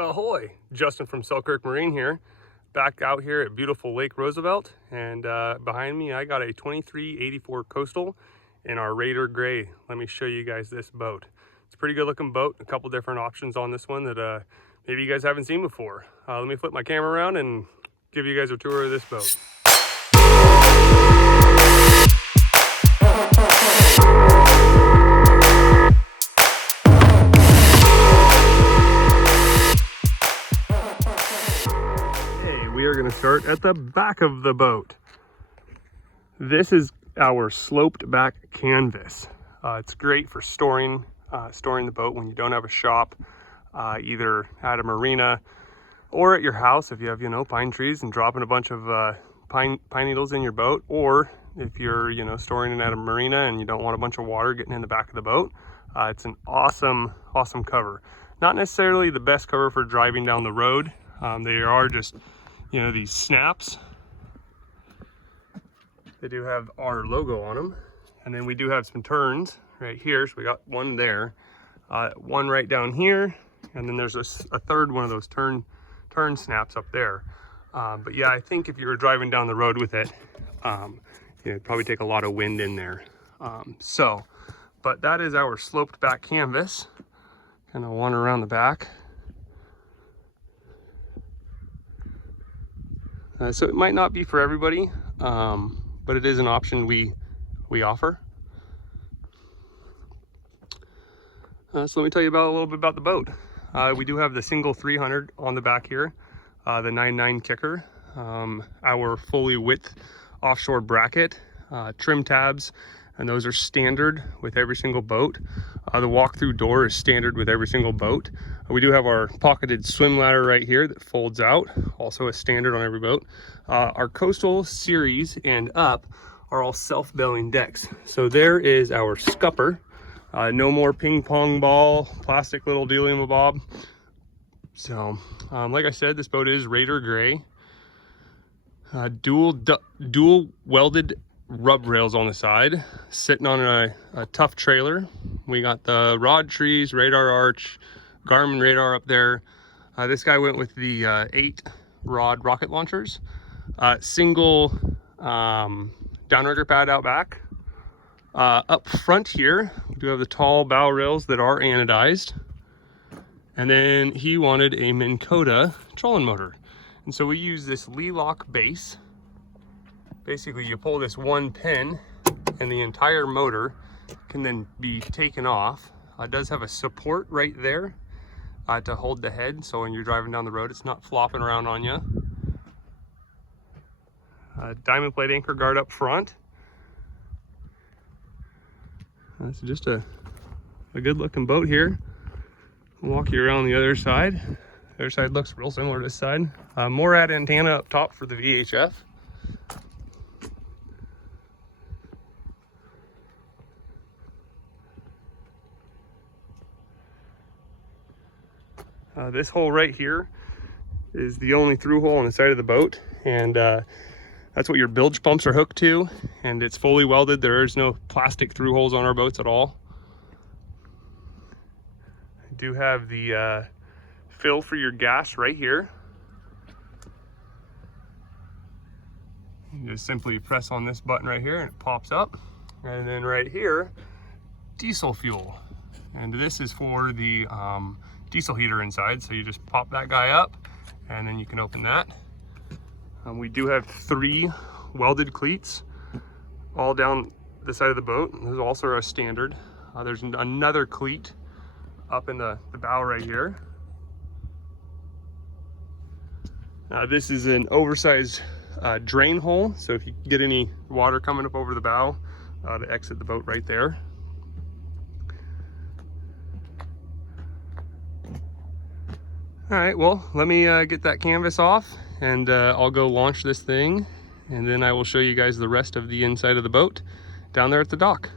Ahoy! Justin from Selkirk Marine here, back out here at beautiful Lake Roosevelt, and behind me I got a 2384 Coastal in our Raider Gray. Let me show you guys this boat. It's a pretty good looking boat, a couple different options on this one that maybe you guys haven't seen before. Let me flip my camera around and give you guys a tour of this boat. We are going to start at the back of the boat. This is our sloped back canvas. It's great for storing the boat when you don't have a shop, either at a marina or at your house if you have, pine trees and dropping a bunch of pine needles in your boat, or if you're, storing it at a marina and you don't want a bunch of water getting in the back of the boat. It's an awesome cover. Not necessarily the best cover for driving down the road. They are just these snaps. They do have our logo on them, and then we do have some turns right here. So we got one there, one right down here, and then there's a third one of those turn snaps up there. But yeah, I think if you were driving down the road with it, it'd probably take a lot of wind in there. But that is our sloped back canvas. Kind of wander around the back. So it might not be for everybody, but it is an option we offer. So let me tell you a little bit about the boat. We do have the single 300 on the back here, the 9.9 kicker, our fully width offshore bracket, trim tabs, and those are standard with every single boat. The walk-through door is standard with every single boat. We do have our pocketed swim ladder right here that folds out, also a standard on every boat. Our Coastal series and up are all self-bailing decks. So there is our scupper. No more ping pong ball, plastic little dealy-mabob. So, like I said, this boat is Raider Gray. Dual welded rub rails on the side, sitting on a tough trailer. We got the rod trees, radar arch, Garmin radar up there. This guy went with the 8 rod rocket launchers. Single downrigger pad out back. Up front here, we do have the tall bow rails that are anodized. And then he wanted a Minnkota trolling motor. And so we use this Lee-lock base. Basically, you pull this one pin and the entire motor can then be taken off. It does have a support right there to hold the head, so when you're driving down the road, it's not flopping around on you. Diamond plate anchor guard up front. That's just a good looking boat here. I'll walk you around the other side. The other side looks real similar to this side. MORAD antenna up top for the VHF. This hole right here is the only through hole on the side of the boat, and that's what your bilge pumps are hooked to, and it's fully welded. There is no plastic through holes on our boats at all. I do have the fill for your gas right here. You just simply press on this button right here and it pops up. And then right here, diesel fuel. And this is for the diesel heater inside, so you just pop that guy up and then you can open that. We do have 3 welded cleats all down the side of the boat. Those also are a standard. There's another cleat up in the bow right here. This is an oversized drain hole, so if you get any water coming up over the bow, to exit the boat right there. All right, well, let me get that canvas off, and I'll go launch this thing, and then I will show you guys the rest of the inside of the boat down there at the dock.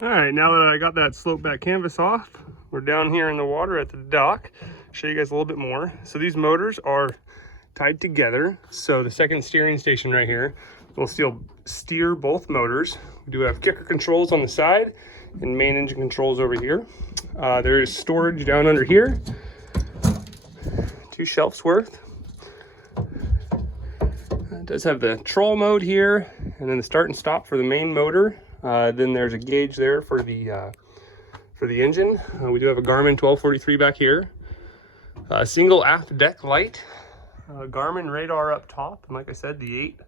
All right, now that I got that slope back canvas off, we're down here in the water at the dock. Show you guys a little bit more. So these motors are tied together. So the second steering station right here will still steer both motors. We do have kicker controls on the side and main engine controls over here. There is storage down under here. 2 shelves worth. It does have the troll mode here, and then the start and stop for the main motor. Then there's a gauge there for the engine. We do have a Garmin 1243 back here. Single aft deck light. Garmin radar up top, and like I said, the 8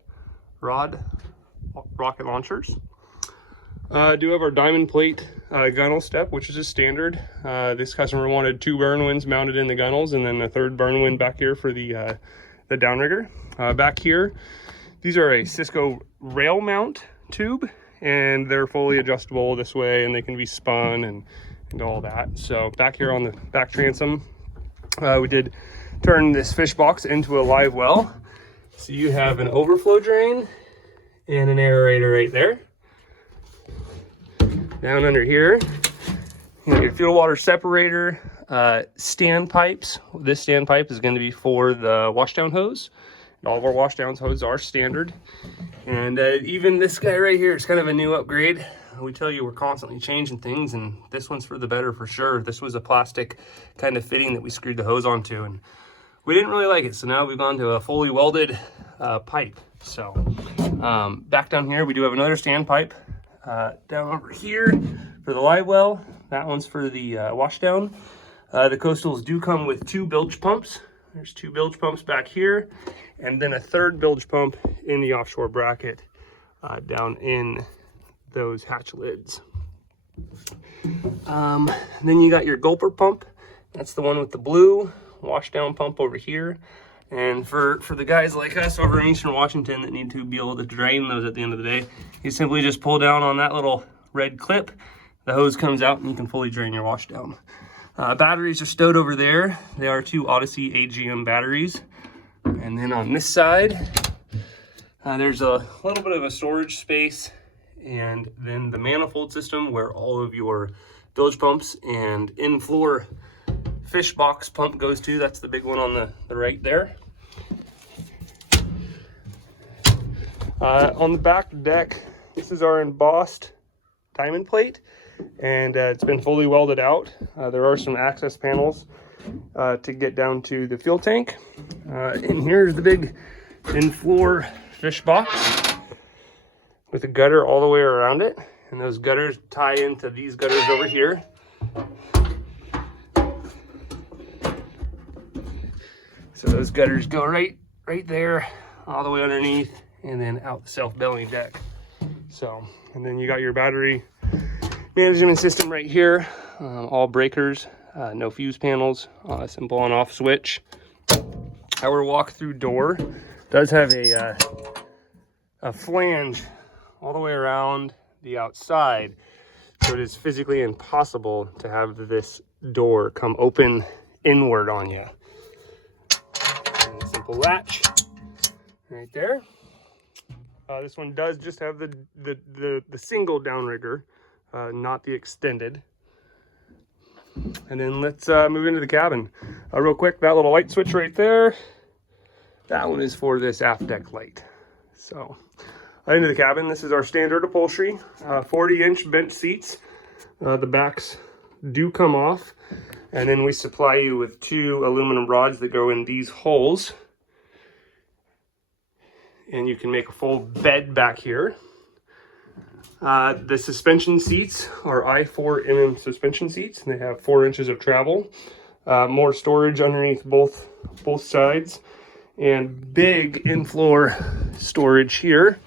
rod rocket launchers. Do have our diamond plate gunnel step, which is a standard. This customer wanted 2 burn winds mounted in the gunnels, and then a 3rd burn wind back here for the downrigger. Back here, these are a Cisco rail mount tube, and they're fully adjustable this way, and they can be spun and all that. So back here on the back transom, we did turn this fish box into a live well. So you have an overflow drain and an aerator right there. Down under here, you got your fuel water separator, stand pipes. This stand pipe is going to be for the washdown hose. All of our washdown hoses are standard. And even this guy right here is kind of a new upgrade. We tell you we're constantly changing things, and this one's for the better for sure. This was a plastic kind of fitting that we screwed the hose onto, and we didn't really like it. So now we've gone to a fully welded pipe. So back down here, we do have another stand pipe. Down over here for the live well. That one's for the washdown. The coastals do come with 2 bilge pumps. There's 2 bilge pumps back here, and then a 3rd bilge pump in the offshore bracket down in those hatch lids. Then you got your gulper pump. That's the one with the blue washdown pump over here. And for the guys like us over in Eastern Washington that need to be able to drain those at the end of the day, you simply just pull down on that little red clip, the hose comes out, and you can fully drain your washdown. Batteries are stowed over there. They are 2 Odyssey AGM batteries. And then on this side, there's a little bit of a storage space, and then the manifold system where all of your bilge pumps and in-floor fish box pump goes to. That's the big one on the right there. On the back deck, this is our embossed diamond plate, and it's been fully welded out. There are some access panels to get down to the fuel tank. And here's the big in-floor fish box with a gutter all the way around it, and those gutters tie into these gutters over here. So those gutters go right there, all the way underneath, and then out the self-belly deck. So, and then you got your battery management system right here. All breakers, no fuse panels, simple on-off switch. Our walk-through door does have a flange all the way around the outside, so it is physically impossible to have this door come open inward on you. Simple latch right there. This one does just have the single downrigger, not the extended. And then let's move into the cabin. Real quick, that little light switch right there, that one is for this aft deck light. So into the cabin, this is our standard upholstery, 40-inch bench seats. The backs do come off, and then we supply you with 2 aluminum rods that go in these holes. And you can make a full bed back here. The suspension seats are I4mm suspension seats, and they have 4 inches of travel. More storage underneath both sides, and big in-floor storage here.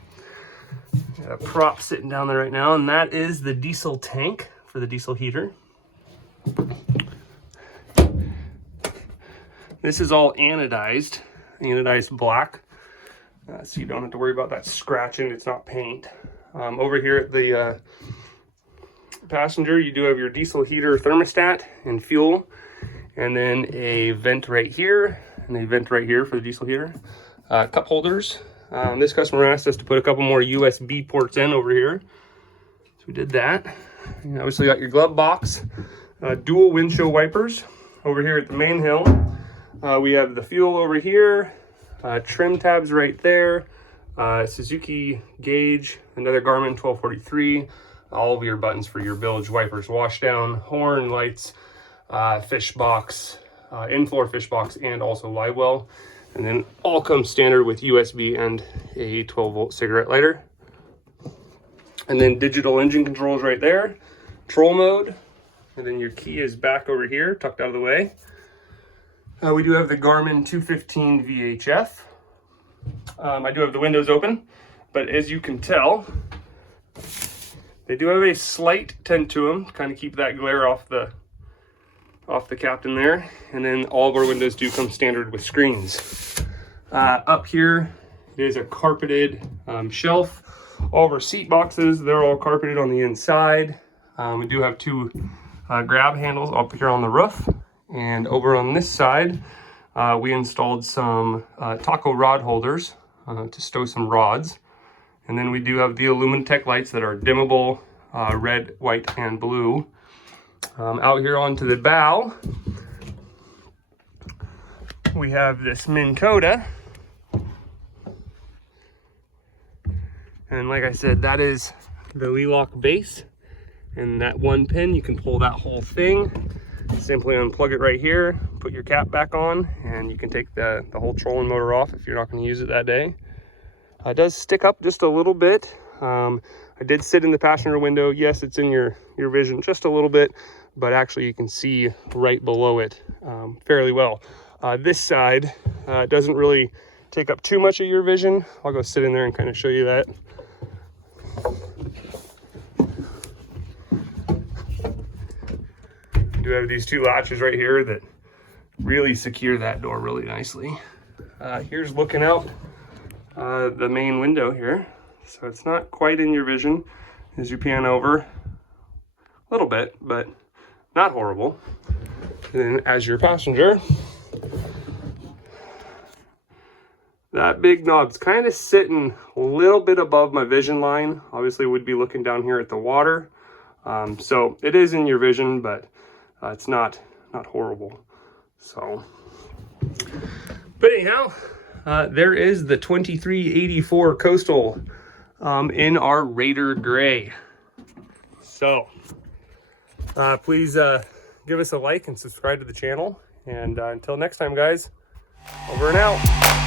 Got a prop sitting down there right now, and that is the diesel tank for the diesel heater. This is all anodized black. So you don't have to worry about that scratching. It's not paint. Over here at the passenger, you do have your diesel heater thermostat and fuel, and then a vent right here, and a vent right here for the diesel heater. Cup holders. This customer asked us to put a couple more USB ports in over here, so we did that. You obviously got your glove box, dual windshield wipers over here at the main hill. We have the fuel over here. Trim tabs right there, Suzuki gauge, another Garmin 1243, all of your buttons for your bilge, wipers, washdown, horn, lights, fish box, in-floor fish box and also live well. And then all comes standard with USB and a 12-volt cigarette lighter. And then digital engine controls right there, troll mode, and then your key is back over here, tucked out of the way. We do have the Garmin 215 VHF. I do have the windows open, but as you can tell, they do have a slight tint to them, kind of keep that glare off the captain there. And then all of our windows do come standard with screens. Up here is a carpeted shelf. All of our seat boxes, they're all carpeted on the inside. We do have two grab handles up here on the roof. And over on this side, we installed some taco rod holders to stow some rods. And then we do have the Illuminatech lights that are dimmable, red, white, and blue. Out here onto the bow, we have this Minnkota. And like I said, that is the Lelock base. And that one pin, you can pull that whole thing. Simply unplug it right here, put your cap back on, and you can take the whole trolling motor off if you're not going to use it that day. It does stick up just a little bit. I did sit in the passenger window. Yes, it's in your vision just a little bit, but actually you can see right below it fairly well. This side doesn't really take up too much of your vision. I'll go sit in there and kind of show you that. You do have these two latches right here that really secure that door really nicely. Here's looking out the main window here. So it's not quite in your vision as you pan over. A little bit, but not horrible. And then as your passenger, that big knob's kind of sitting a little bit above my vision line. Obviously would be looking down here at the water. So it is in your vision, but it's not horrible. So, but anyhow, there is the 2384 Coastal in our Raider Gray. So please give us a like and subscribe to the channel. And until next time, guys, over and out.